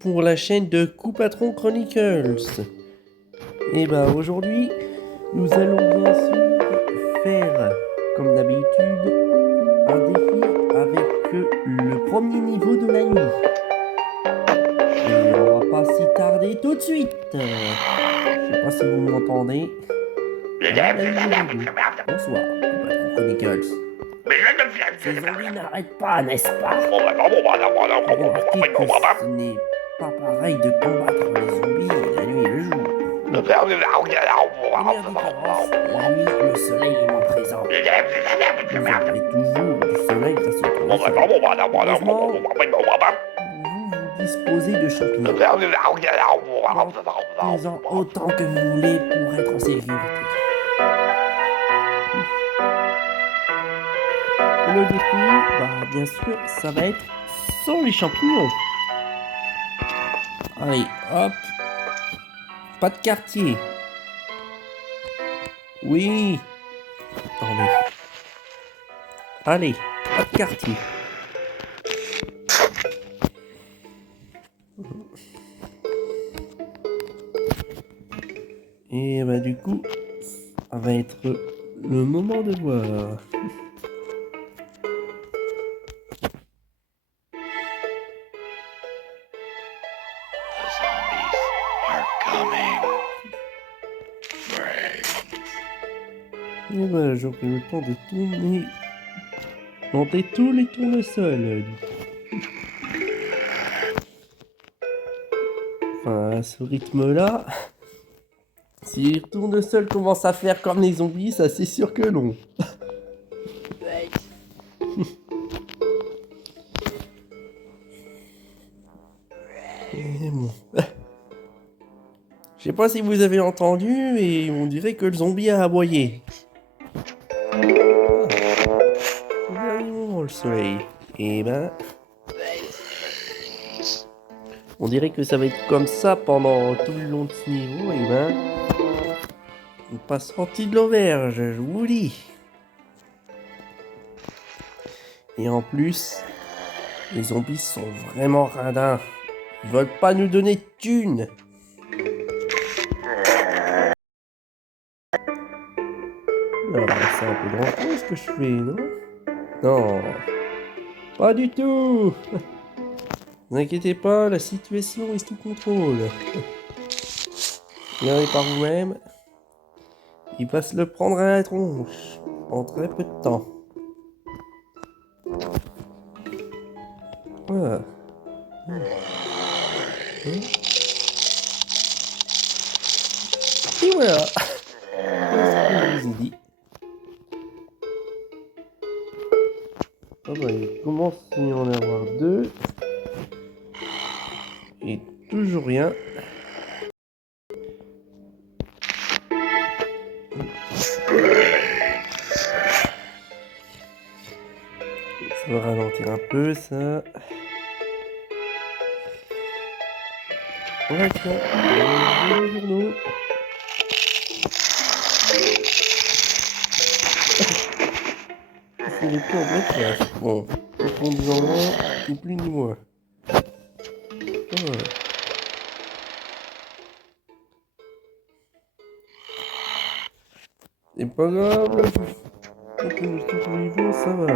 pour la chaîne de Coupatron Chronicles. Et bah aujourd'hui, nous allons bien sûr faire, comme d'habitude, un défi avec le premier niveau de la nuit. Et on va pas s'y tarder tout de suite. Je sais pas si vous m'entendez. Bonsoir, Coupatron Chronicles. Ces zombies n'arrêtent pas, n'est-ce pas? Remarquez que ce n'est pas pareil de combattre les zombies la nuit et le jour. Première différence, la nuit, le soleil est moins présent. Vous aurez toujours du soleil grâce au tournesol. Heureusement, vous disposez de champignons. Plantez-en autant que vous voulez pour être en sécurité. Et le défi, bien sûr, ça va être sans les champignons. Allez, hop. Pas de quartier. Oui. Attendez. Allez, pas de quartier. Et du coup, ça va être le moment de voir. Et j'aurai le temps de tourner, monter tous les tournesols. Enfin, à ce rythme-là, si les tournesols commencent à faire comme les zombies, ça c'est sûr que non. Et bon. Je sais pas si vous avez entendu, mais on dirait que le zombie a aboyé. Au dernier moment, le soleil. Et on dirait que ça va être comme ça pendant tout le long de ce niveau. Et on pas sorti de l'auberge, je vous dis. Et en plus, les zombies sont vraiment radins. Ils veulent pas nous donner de thunes. C'est un peu dangereux ce que je fais, non? Non, pas du tout. Ne vous inquiétez pas, la situation est sous contrôle. Regardez par vous-même. Il va se le prendre à la tronche en très peu de temps. Voilà. Et voilà. Qu'est-ce que je vous ai dit? Il commence à y en avoir deux. Et toujours rien. Ça va ralentir un peu, ça. Ouais, tiens. Les journaux. C'est les plus en vrai classe. Bon, ils font des endroits, ni plus ni moins. Voilà. C'est pas grave, tant que je suis vivant, ça va.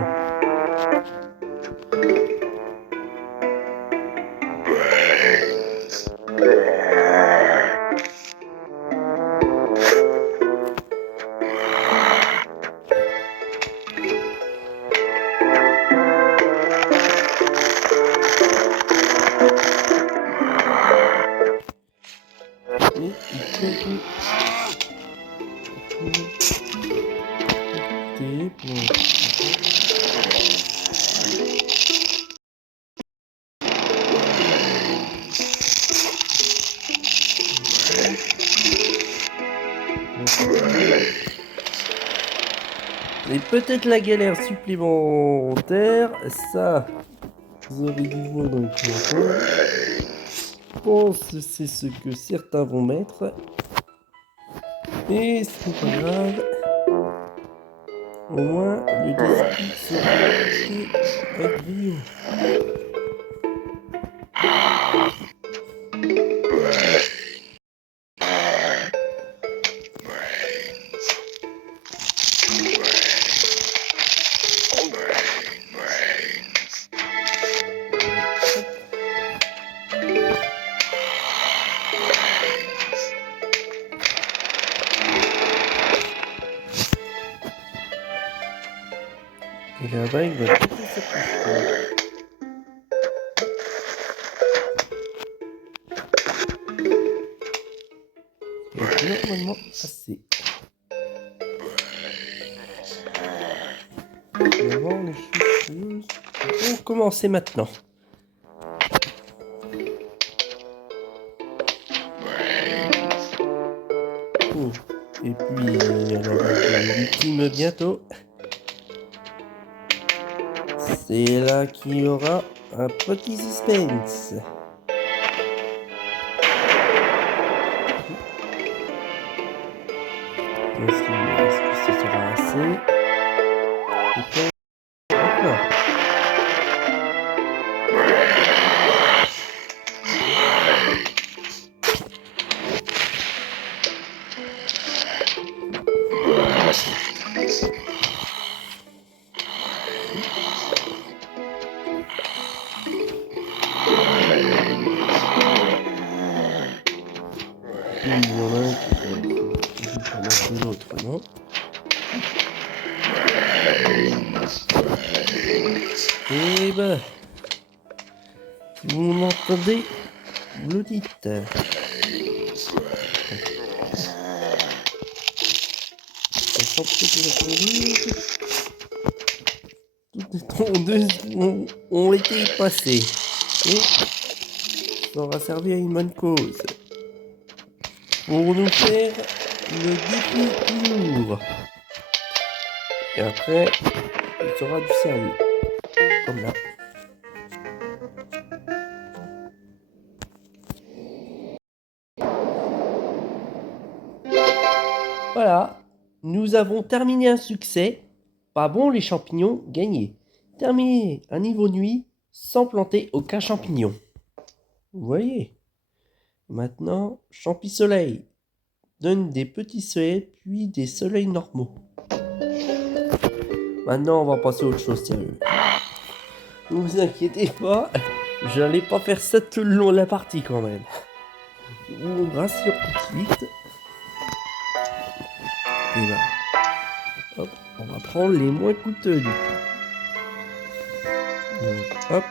Mais il faut que... Et peut-être la galère supplémentaire, ça, vous aurez dû voir dans les commentaires. Je pense que c'est ce que certains vont mettre. Et c'est pas grave. Au moins, le défi sera acheté avec brio. Là-bas, il va peut-être s'approcher. Il va normalement passer. On va voir les choses vont commencer maintenant. Oh. Et puis, l'ultime bientôt. C'est là qu'il y aura un petit suspense. Est-ce que ce sera assez? Maintenant. Il y en a un qui pendant l'autre, non? Eh ben, si vous m'entendez, vous le dites. Toutes les tondeuses ont été passées. Et ça aura servi à une bonne cause. Pour nous faire le défi du jour. Et après, il sera du sérieux. Comme là. Voilà, nous avons terminé un succès. Pas bon les champignons, gagné. Terminé un niveau nuit sans planter aucun champignon. Vous voyez. Maintenant, champi soleil. Donne des petits soleils puis des soleils normaux. Maintenant, on va passer à autre chose sérieux. Ne vous inquiétez pas, je n'allais pas faire ça tout le long de la partie quand même. Je vous rassure tout de suite. Et là, hop, on va prendre les moins coûteux du coup. Donc, hop.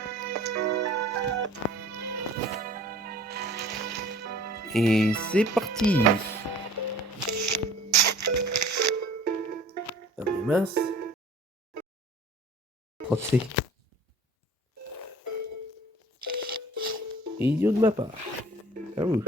Et c'est parti. Ah mais mince. Frotté. Idiot de ma part. À vous.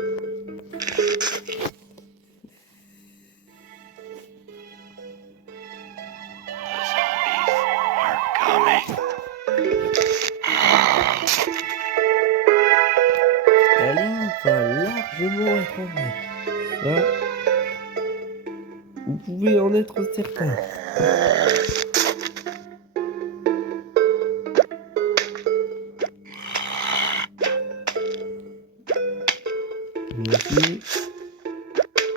La ligne va largement être en vrai. Ça, vous pouvez en être certain. Ici.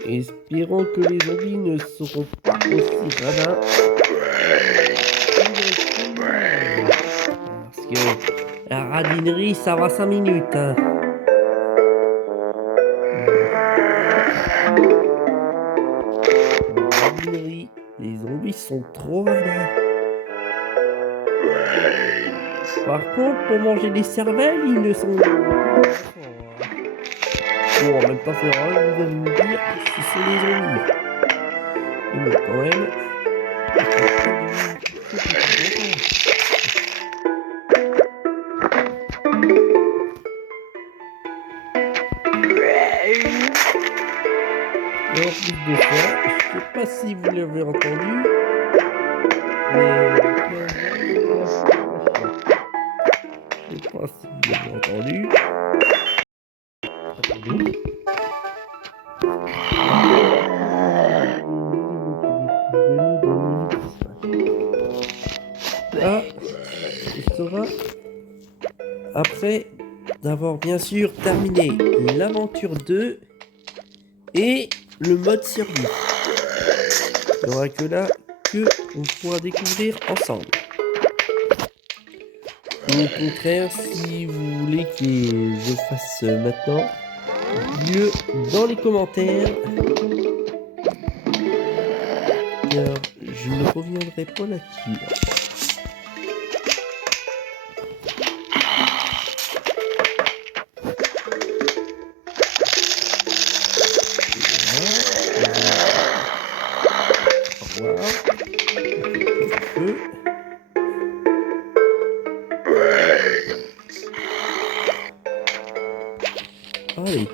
Espérons que les zombies ne seront pas aussi radins. Parce que la radinerie, ça va 5 minutes. Hein. Radinerie, les zombies sont trop radins. Par contre, pour manger des cervelles, ils ne sont pas. Bon, en même temps, c'est vrai, vous allez me dire si c'est les zombies. Mais bon, quand même. Et en plus de ça, je sais pas si vous l'avez entendu, mais je sais pas si vous l'avez entendu. Attendez. Là, ce sera après d'avoir bien sûr terminé l'aventure 2 et le mode survie. Il n'y aura que là que on pourra découvrir ensemble. Au contraire, si vous voulez que je fasse maintenant, dites-le dans les commentaires. Car je ne reviendrai pas là-dessus. Allez,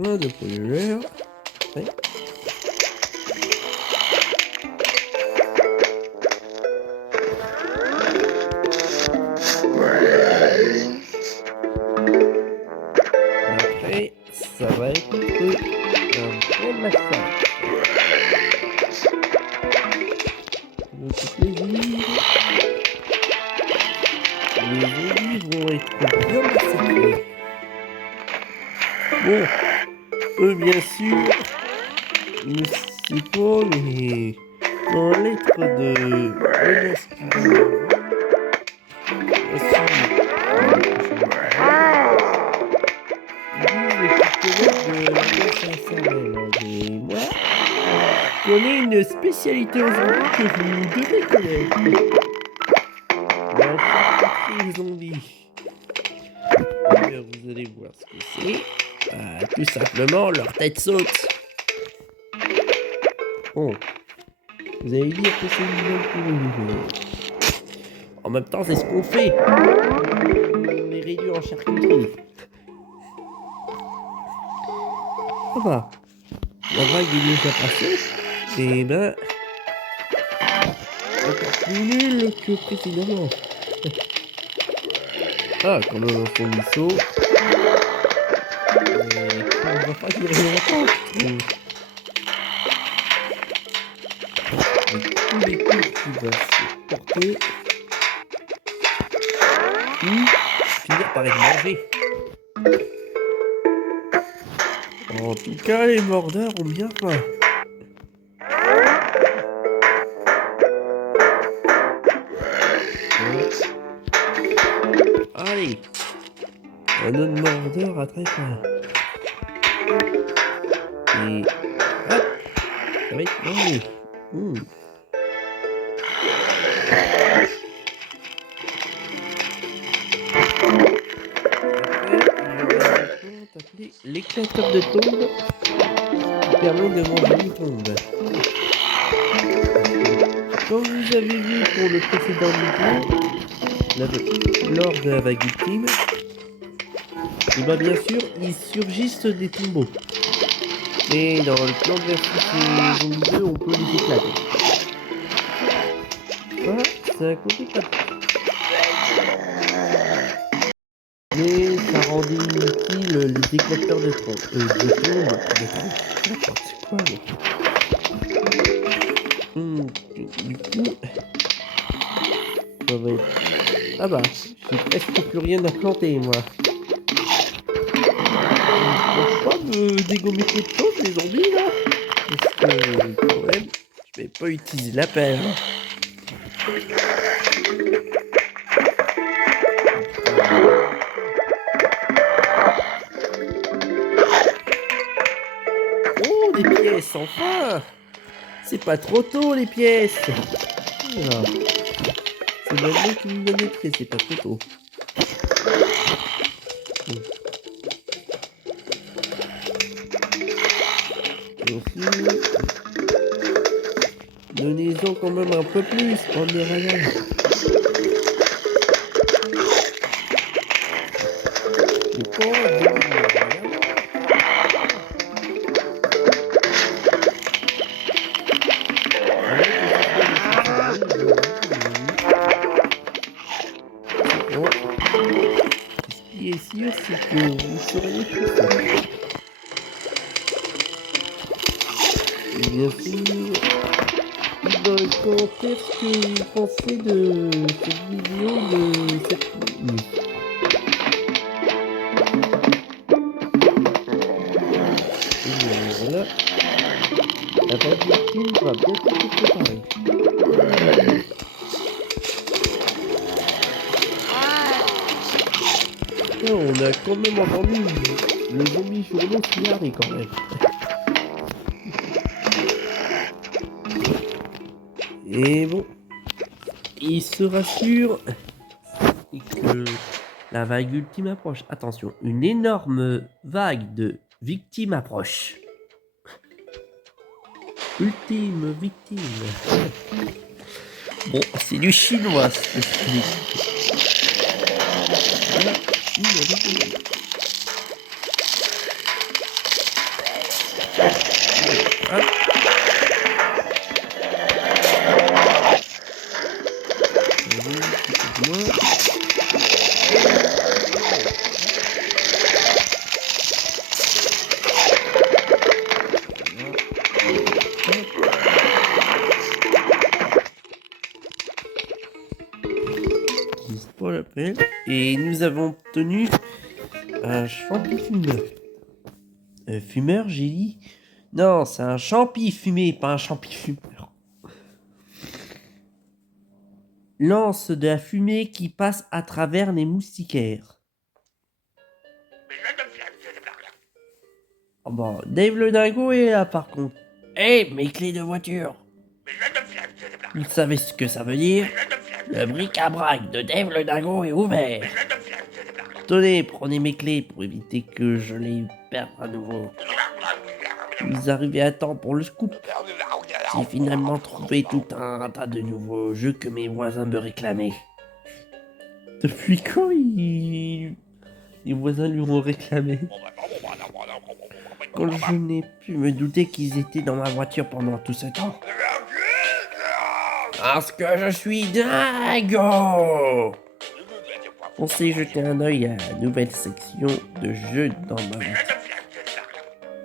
plein de pollueurs. Ouais. Après, ça va être un vrai massacre. Beaucoup de plaisir. Les zombies vont être bien massacrés. Bon, eux bien sûr, ne c'est pas les lettres de menace qui vont et moi, je connais une spécialité aux zombies que vous devez connaître. La charcuterie zombie. Alors, vous allez voir ce que c'est. Tout simplement, leur tête saute. Bon, vous allez dire que c'est une nouvelle pour une. En même temps, c'est ce qu'on fait. On les réduit en charcuterie. Ça va. La vague est déjà passée. Et ben, encore plus nul que précédemment. Ah, quand même un fourmisseau. Mais on va pas durer longtemps. Avec tous les coups qui vont se porter. Ou finir par être mangé. En tout cas, les mordeurs ont bien faim. Allez, un autre mordeur a très faim. Et hop, ça va être mangé. Appelé l'éclateur de tombe qui permet de manger une tombe. Comme vous avez vu pour le précédent niveau, lors de la vague ultime, et bien sûr ils surgissent des tombeaux. Mais dans le plan de versus zombie 2, on peut les éclater. Voilà, c'est un côté pratique. Mais ça rendait inutile les éclateurs de tombe. N'importe quoi. Du coup, ça va être... Ah bah, j'ai presque plus rien à planter, moi. Ils ne peuvent pas me dégommer quelque chose, les zombies, là. Parce que, quand même, je vais pas utiliser la pelle. Oh, des pièces, enfin! C'est pas trop tôt, les pièces! Voilà. C'est maintenant qu'il me donne des pièces, c'est pas trop tôt. Donnez-en quand même un peu plus, bande de radars. C'est pas ce qui est sûr, c'est que vous seriez plus fort. Et bien sûr, dans les commentaires ce que vous pensez de cette vidéo de cette nuit. Et voilà, la vague ultime va bientôt se préparer. On a quand même entendu le zombie journaux signaler quand même. Et bon, il se rassure et que la vague ultime approche. Attention, une énorme vague de victimes approche. Ultime victime. Bon, c'est du chinois ce que je dis. Hop. C'est pas la peine. Et nous avons obtenu un champi fumeur. Fumeur, j'ai dit? Non, c'est un champi fumé, pas un champi fumeur. Lance de la fumée qui passe à travers les moustiquaires. Oh bon, Dave le dingo est là par contre. Hé, mes clés de voiture. Vous savez ce que ça veut dire? Le bric-à-brac de Dave le dingo est ouvert. Tenez, prenez mes clés pour éviter que je les perde à nouveau. Vous arrivez à temps pour le scoop. J'ai finalement trouvé tout un tas de nouveaux jeux que mes voisins me réclamaient. Depuis quand les voisins lui ont réclamé? Quand je n'ai pu me douter qu'ils étaient dans ma voiture pendant tout ce temps. Parce que je suis dingo! On s'est jeté un œil à la nouvelle section de jeux dans ma voiture.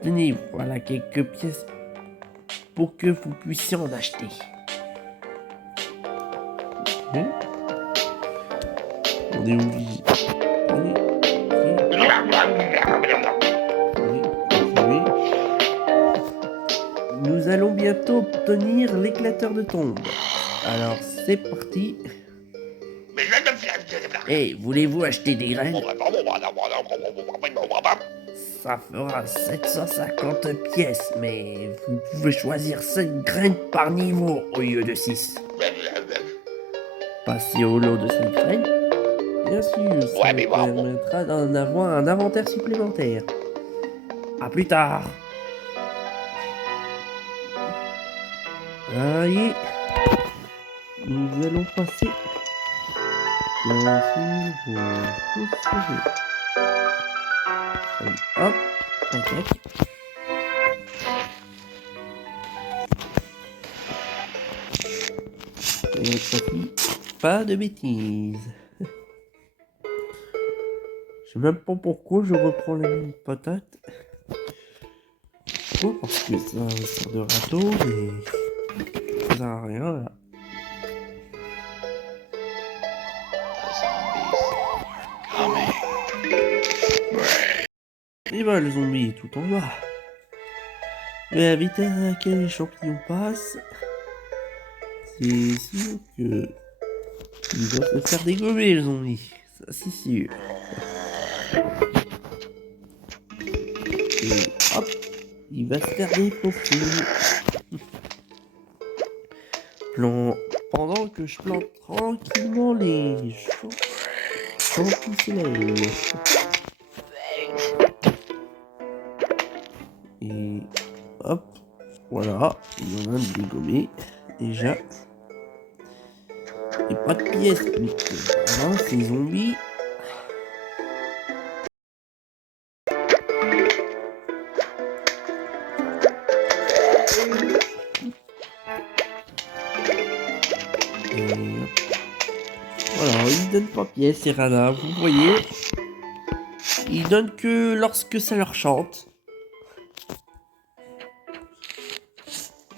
Tenez, voilà quelques pièces pour que vous puissiez en acheter. On est obligé. Nous allons bientôt obtenir l'éclateur de tombe. Alors c'est parti. Hey, voulez-vous acheter des graines? Ça fera 750 pièces, mais vous pouvez choisir 5 graines par niveau au lieu de 6. Passez au lot de 5 graines. Bien sûr, ça vous permettra d'en avoir un inventaire supplémentaire. A plus tard. Allez, nous allons passer dans ce nouveau jeu. Allez, hop, tac, tac. Et cette fois-ci, pas de bêtises. Je sais même pas pourquoi je reprends la même patate. Oh, parce que ça sert de râteau, mais ça sert à rien là. Et bah le zombie est tout en bas. Mais à la vitesse à laquelle les champignons passent, c'est sûr que il doit se faire dégommer le zombie. Ça c'est sûr. Et hop, il va se faire défoncer. Pendant que je plante tranquillement les champignons. Et hop, voilà, il y en a un dégommé déjà. Et pas de pièces, mais voilà, ces zombies. Et voilà, ils donnent pas pièces, ces radars, vous voyez. Ils donnent que lorsque ça leur chante.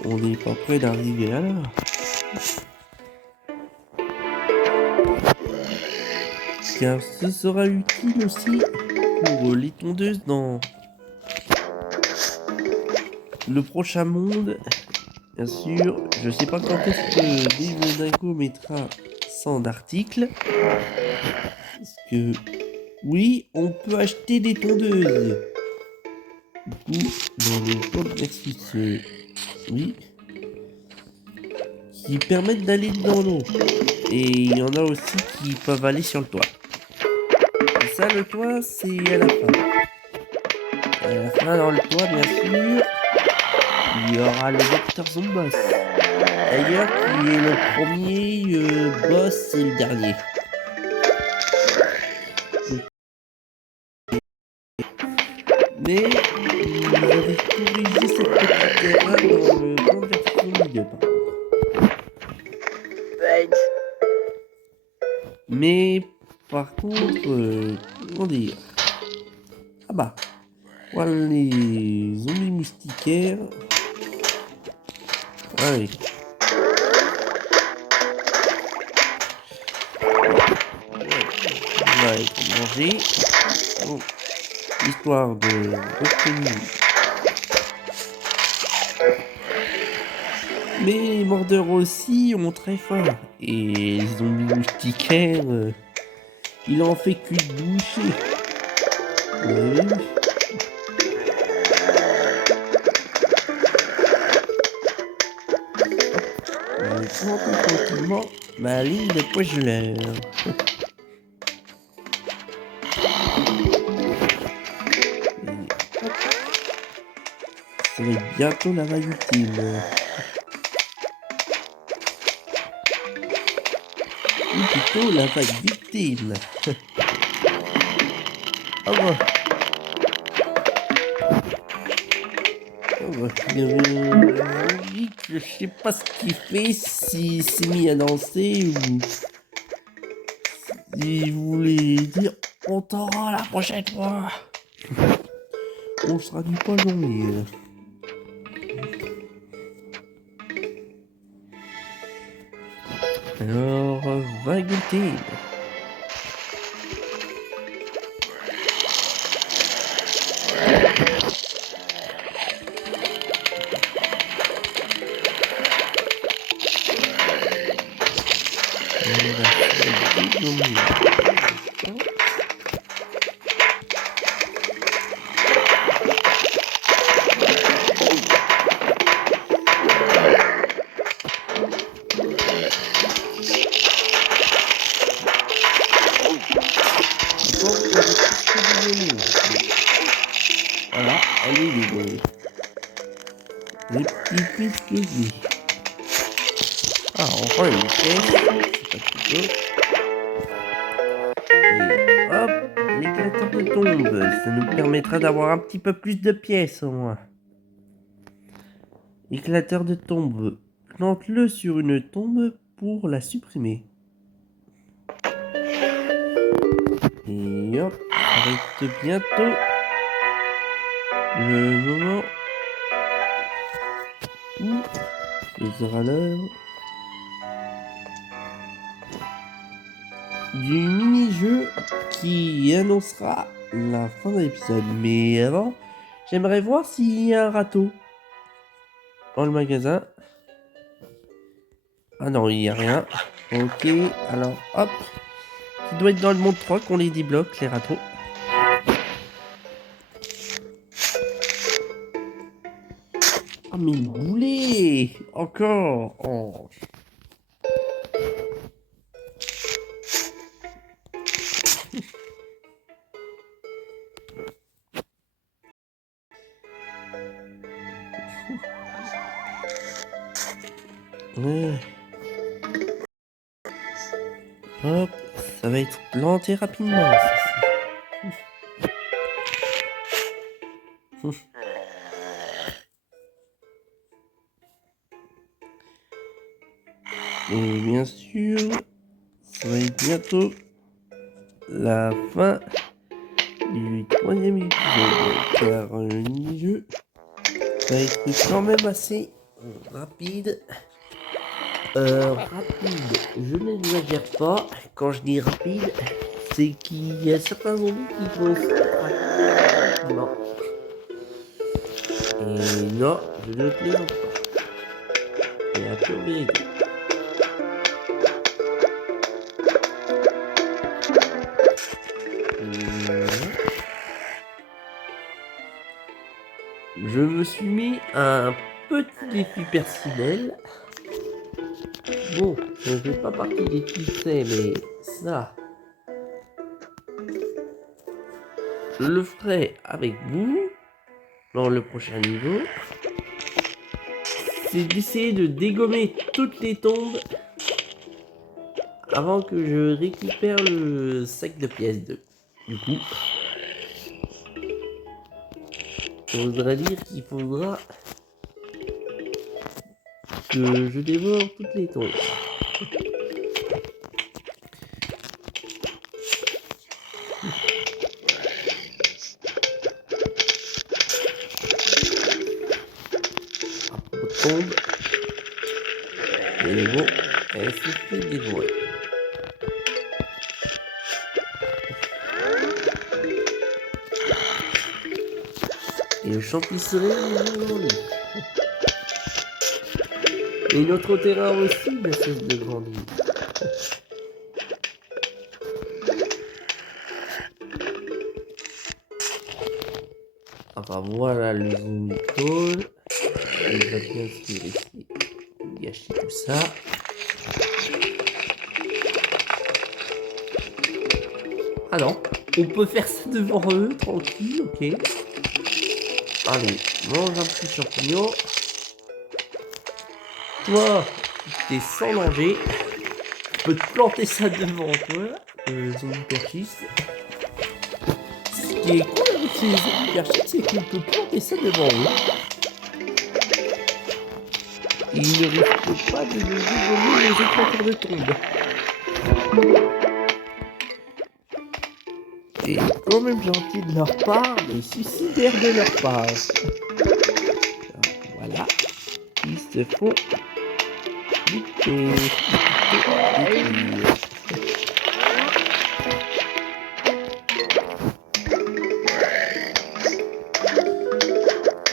On n'est pas près d'arriver à là. Car ce sera utile aussi pour les tondeuses dans le prochain monde. Bien sûr, je sais pas quand est-ce que Dave Dingo mettra 100 articles. Parce que oui, on peut acheter des tondeuses. Du coup, dans le code Nexus, oui, qui permettent d'aller dans l'eau. Et il y en a aussi qui peuvent aller sur le toit. Et ça, le toit, c'est à la fin. À la fin, dans le toit, bien sûr, il y aura le Docteur Zombos. D'ailleurs, qui est le premier boss et le dernier. Mais ils avaient corrigé cette petite erreur dans le plan de version 2 par contre. Mais par contre, comment dire? Ah bah, voilà les zombies moustiquaires. Allez. On va être mangé. Bon, histoire de obtenir. Mais les mordeurs aussi ont très faim. Et les zombies moustiquaires, il en fait qu'une bouchée. Vous avez vu? On va planter tranquillement ma ligne de pogeleur. Ça va être bientôt la vague ultime. Ou plutôt la vague victime. Ah bah. Je sais pas ce qu'il fait, s'il s'est mis à danser ou s'il voulait dire on t'aura la prochaine fois. On sera du pas long. Alors, vague ultime. Voilà, allez les gars. Les petits biscuits. Ah, enfin une pièce. Et hop, l'éclateur de tombe. Ça nous permettra d'avoir un petit peu plus de pièces au moins. Éclateur de tombe. Plante-le sur une tombe pour la supprimer. Et hop, ça va être bientôt le moment où ce sera l'heure du mini-jeu qui annoncera la fin de l'épisode. Mais avant, j'aimerais voir s'il y a un râteau dans le magasin. Ah non, il n'y a rien. Ok, alors hop. Il doit être dans le monde 3 qu'on les débloque, les râteaux. Oh mais le boulet. Encore. Oh. Ouais. Hop, ça va être planté rapidement. Et bien sûr, ça va être bientôt la fin du troisième épisode. Car le mini-jeu va être quand même assez rapide. Rapide, je n'exagère pas. Quand je dis rapide, c'est qu'il y a certains zombies qui vont se rapidement. Et non, je ne plaisante pas. Et à pure vérité. Je me suis mis un petit défi personnel. Bon, je ne fais pas partie des qui sait, mais ça, je le ferai avec vous dans le prochain niveau. C'est d'essayer de dégommer toutes les tombes avant que je récupère le sac de pièces 2. Du coup, Ça voudrait dire qu'il faudra que je dévore toutes les tombes. Tombe. Et bon, elle s'est fait dévorer. Et le champisseret est devant lui. Et notre terrain aussi ne cesse de grandir. Enfin voilà le zombie call. Il va bien se laisser gâcher tout ça. Ah non, on peut faire ça devant eux, tranquille, ok. Allez, mange un petit champignon. Toi, t'es sans danger. Tu peux te planter ça devant toi, zombie perchiste. Ce qui est cool avec ces zombies perchistes, c'est qu'on peut planter ça devant eux. Et ils ne risquent pas de nous voler les éclateurs de tombe. Et quand même gentil de leur part, mais suicidaire de leur part. Alors, voilà, ils se font buter.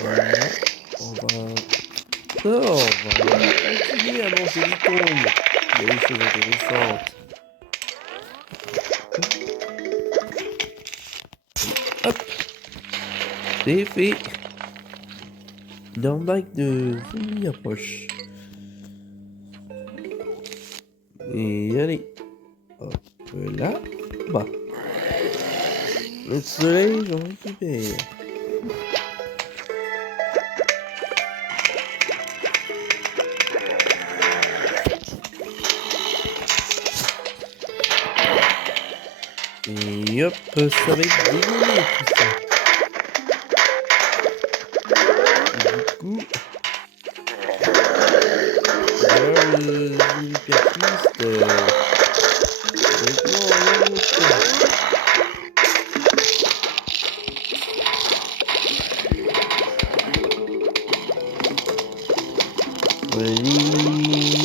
Voilà, on va continuer à manger des tombes. Il y a des choses intéressantes. Hop, c'est fait. L'arnaque de zombies approche. Et allez, hop là, bah. Le soleil, j'en récupère. Et hop, ça va être dégueulasse tout ça. Du coup, voilà le hyperpiste. Maintenant, on a les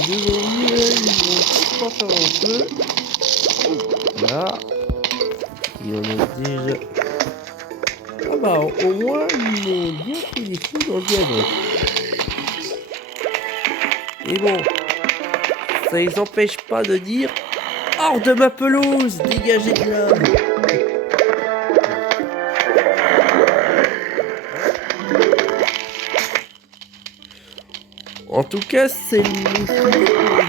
deux zombies, ils vont tous partir en feu. Là, il y en a déjà. Ah bah, au moins, ils m'ont bien fait des coups dans le diable. Et bon, ça les empêche pas de dire hors de ma pelouse, dégagez de là. En tout cas, c'est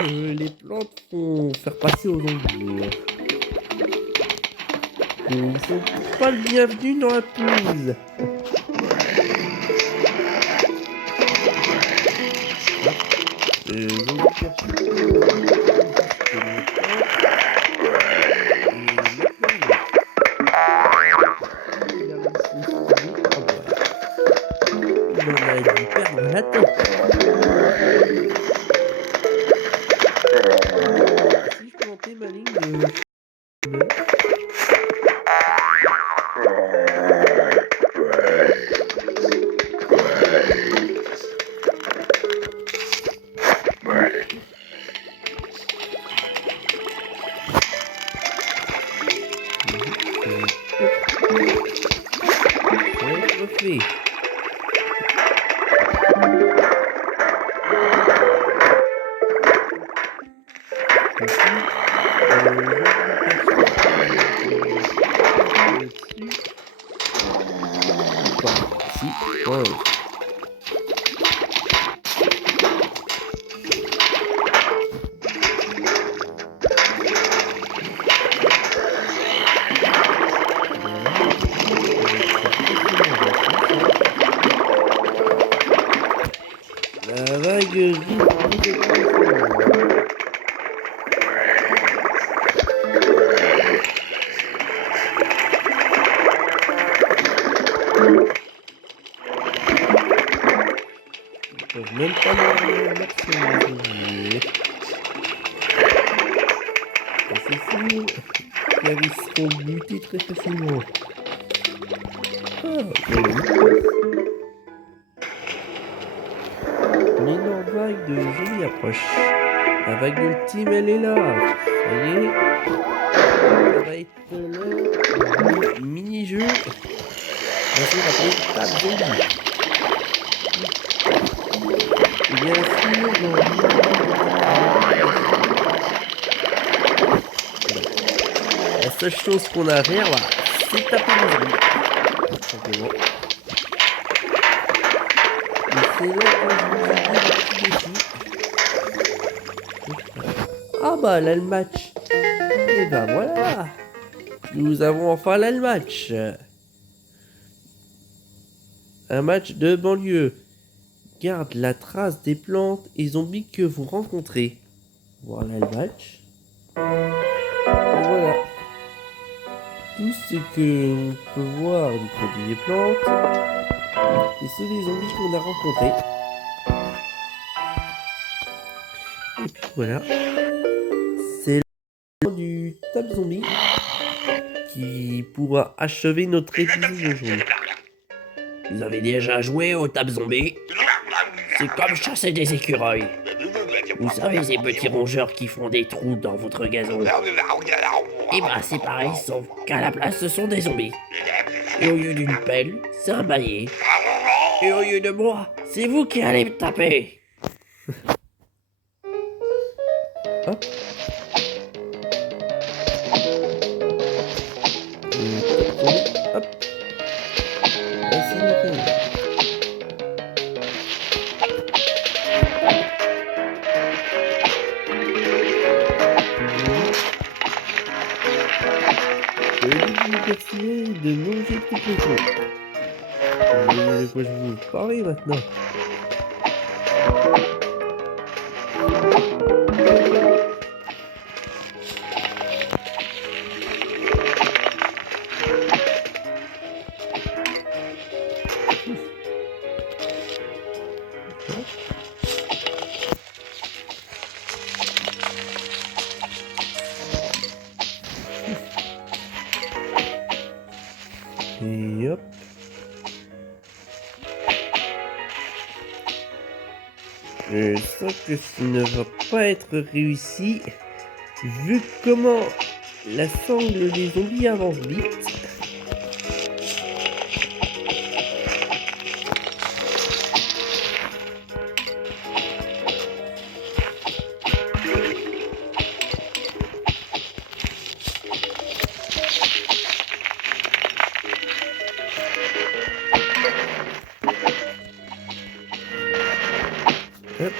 les plantes font faire passer aux zombies. Ils sont pas le bienvenu dans la pelouse. On a dû perdre la tête. Si je plantais ma ligne de... Refait. La vague vide. peuvent même pas le marcher. C'est fou. Car ils seront butés très facilement. Ah, une énorme vague de zombies approche. La vague ultime, elle est là. Ça y est. Ça va être le mini-jeu. Ça s'appelle Tape Zombie. Et bien sûr, la seule chose qu'on a à faire, là, c'est taper les zombies. Simplement. Et c'est là que je vous ai dit le petit défi. Ah bah là le match. Et ben voilà. Nous avons enfin là le match. Un match de banlieue. Garde la trace des plantes et zombies que vous rencontrez. Voilà le match. Et voilà. Tout ce que on peut voir du côté des plantes. Et c'est les zombies qu'on a rencontrés. Et puis voilà. C'est le moment du Tape Zombie qui pourra achever notre épisode d'aujourd'hui. Vous avez déjà joué au Tape Zombie? C'est comme chasser des écureuils. Vous savez, ces petits rongeurs qui font des trous dans votre gazon. Et bah c'est pareil, sauf qu'à la place, ce sont des zombies. Et au lieu d'une pelle, c'est un balai. Et au lieu de moi, c'est vous qui allez me taper. Hop. Hop. Et c'est noté. Persiller de manger toutes les choses. Vous voyez de quoi je vous parle maintenant. Et hop. Je sens que ça ne va pas être réussi. Vu comment la sangle des zombies avance vite. Hop.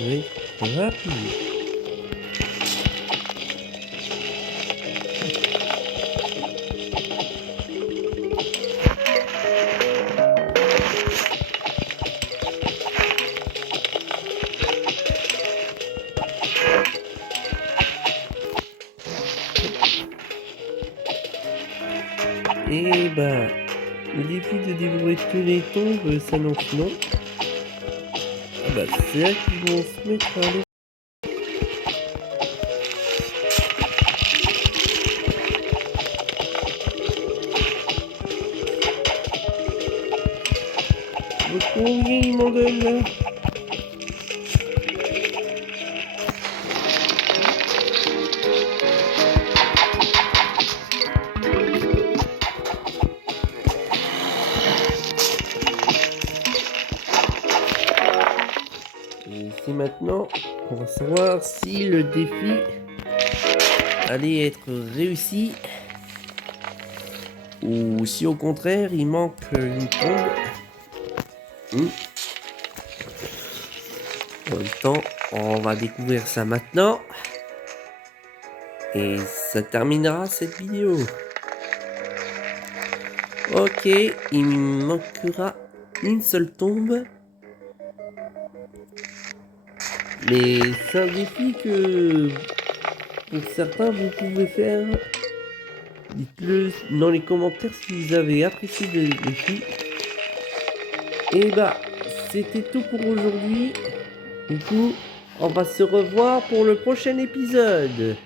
Oui, rapide. Et bah, le défi de dévorer tous les tombes s'annonce non. Ah bah, c'est là qu'ils vont se mettre à aller. Combien ils m'en donnent là? Et c'est maintenant qu'on va savoir si le défi allait être réussi ou si au contraire il manque une tombe. En même temps, on va découvrir ça maintenant. Et ça terminera cette vidéo. Ok, il me manquera une seule tombe. Mais c'est un défi que pour certains, vous pouvez faire. Dites-le dans les commentaires si vous avez apprécié le défi. Et bah, c'était tout pour aujourd'hui. Du coup, on va se revoir pour le prochain épisode.